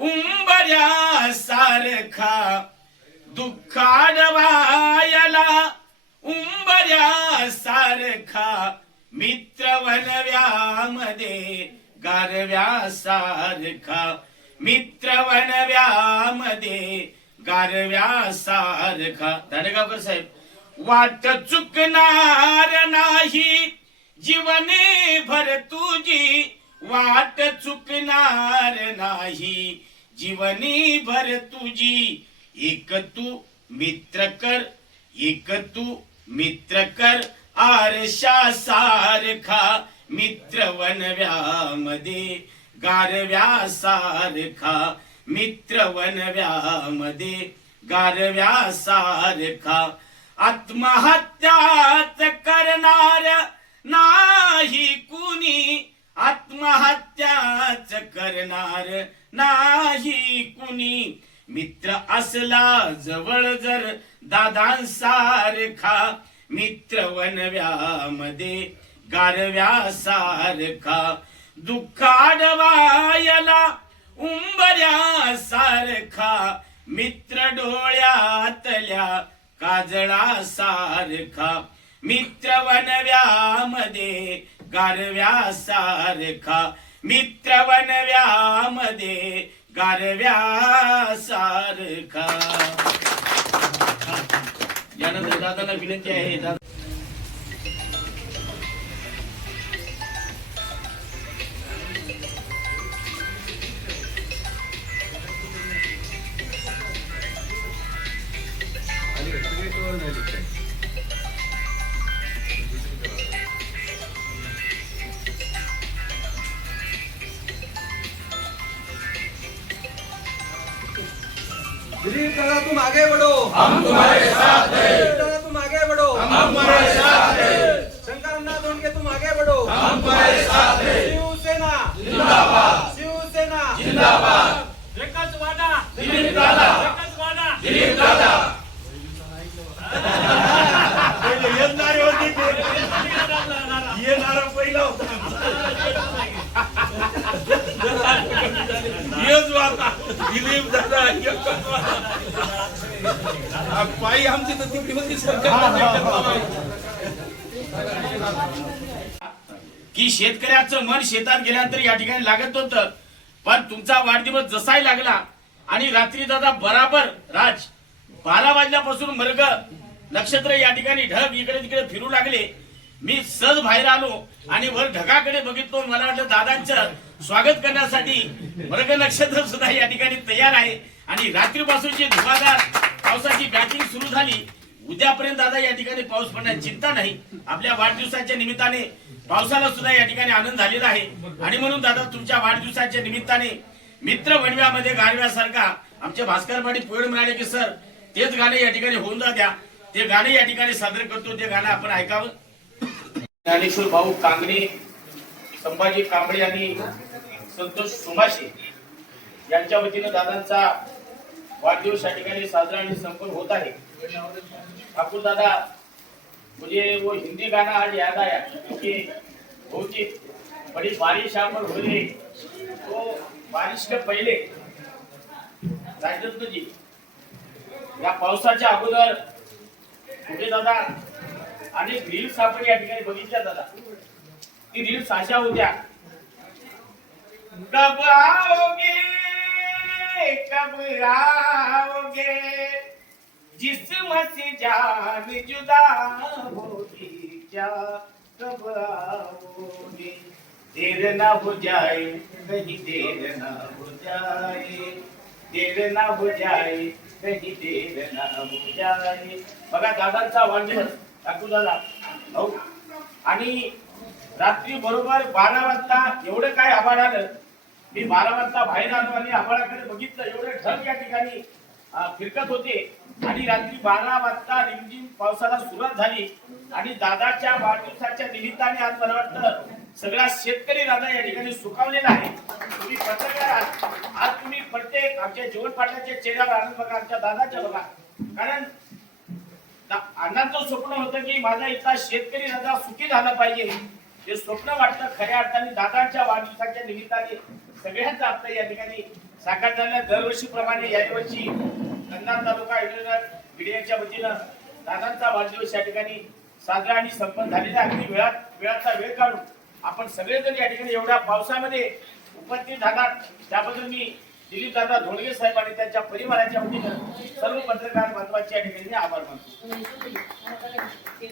उंबऱ्या सारखा दुःख आडवायला उंबऱ्या सारखा मित्र वनव्यामध्ये गारव्या सारखा मित्र वनव्यामध्ये गारव्या सारखा. दांडेगावकर साहेब वाट चुकणार नाही जीवने भर तुझी वाट चुकणार नाही जीवनी भर तुझी. एक तू मित्र कर एक तू मित्र कर आरशा सारखा मित्र वनव्यामध्ये गारव्या सारखा मित्र वनव्यामध्ये गारव्या सारखा. आत्महत्याच करणार नाही कुणी आत्महत्याच करणार नाही कुणी. मित्र असला जवळ जर दादांसारखा मित्र वनव्यामध्ये गारव्या सारखा. दुःख आडवायला उंबऱ्या सारखा मित्र डोळ्यातल्या काजळा सारखा मित्र वनव्यामध्ये गारव्या सारखा मित्र वनव्यामध्ये गारव्या सारखा. यानंतर दादाला विनंती आहे. दिलीप दादा तुम आगे बढ़ो, हम तुम्हारे साथ हैं। दिलीप दादा तुम आगे बढ़ो, हम तुम्हारे साथ हैं। शंकर नाथ उनके तुम आगे बढ़ो, हम तुम्हारे साथ हैं। शिवसेना जिंदाबाद, शिवसेना जिंदाबाद। एकच वादा, दिलीप दादा, एकच वादा, दिलीप दादा। येणारे होते ये नारा पहिला होता येच वाटा दिलीप दादा पायी आमची तर तिकडे होती की शेतकऱ्याचं मन शेतात गेल्यानंतर या ठिकाणी लागत होतं. पण तुमचा वाढदिवस जसाही लागला आणि रात्री दादा बराबर 12 वाजल्यापासून मर्ग नक्षत्र या ठिकाणी ढग इकडे तिकडे फिरू लागले. मी सहज बाहेर आलो आणि वर ढगाकडे बघितलो. मला वाटलं दादांचं स्वागत करण्यासाठी मृग नक्षत्र सुद्धा या ठिकाणी तयार आहे. आणि रात्रीपासूनची धुवाधार पावसाची बॅटिंग सुरू झाली. उद्यापर्यंत दादा या ठिकाणी पाऊस पडण्याची चिंता नाही. आपल्या वाढदिवसाच्या निमित्ताने पावसाला सुद्धा या ठिकाणी आनंद झालेला आहे. आणि म्हणून दादा तुमच्या वाढदिवसाच्या निमित्ताने मित्र वणव्यामध्ये गारव्यासारखा आमचे भास्कर पाटील पुढे म्हणाले की सर तेच गाणे या ठिकाणी होऊन द्या. ते गाणे या ठिकाणी सादर करतो. ते गाणं आपण ऐकावं. ज्ञानेश्वर भाऊ कांगणे, संभाजी कांबळे आणि संतोष सुमाशे यांच्या वतीनं दादांचा वाढदिवस या ठिकाणी साजरा आणि संपन्न होत आहे. ठाकुर दादा मुझे वो हिंदी गाना आज याद आया क्योंकि बहुत ही बड़ी बारिश यहाँ पर हो रही. तो बारिश के पहले राजदत्त जी या पावसाच्या अगोदर कुठे दादा अनेक रील्स आपण या ठिकाणी बघितल्या दादा. ती रील्स अशा होत्या कब आओगे कब आओगे जिस्म से जान जुदा होगी क्या कब आओगे देर ना हो जाए कहीं देर ना हो जाए देर ना हो जाए कहीं देर ना हो जाए. बघा दादांचा वाढदिवस ठाकूर दादा हो. आणि रात्री बरोबर 12 वाजता एवढं काय आभाळ आलं. मी 12 वाजता बाहेर आलो आणि आभाळाकडे बघितलं. एवढे ढग या ठिकाणी फिरकत होते. आणि रात्री 12 वाजता रिमझिम पावसाला सुरुवात झाली. आणि दादाच्या वाढदिवसाच्या निमित्ताने आज मला वाटतं सगळा शेतकरी दादा या ठिकाणी सुखावलेला आहे. तुम्ही पत्रकार आज तुम्ही प्रत्येक आमच्या जीवन पाटलाच्या चेहऱ्यावर आनंद बघा, आमच्या दादाच्या बघा. कारण अण्णांचं स्वप्न होतं की माझा इथला शेतकरी दादा सुखी झाला पाहिजे. हे स्वप्न वाटतं खऱ्या अर्थाने दादांच्या वाढदिवसाच्या निमित्ताने सगळ्यांचा आता या ठिकाणी साकार झालेल्या दरवर्षीप्रमाणे याही वर्षी कंधार तालुका मीडियाच्या वतीनं दादांचा वाढदिवस या ठिकाणी साजरा आणि संपन्न झालेला अगदी वेळाचा वेळ काढून आपण सगळेजण या ठिकाणी एवढ्या पावसामध्ये उपस्थित झालात त्याबद्दल मी दिलीप दादा धोळगे साहेब आणि त्यांच्या परिवाराच्या वतीनं सर्व पत्रकार बांधवांचे या ठिकाणी आभार मानतो.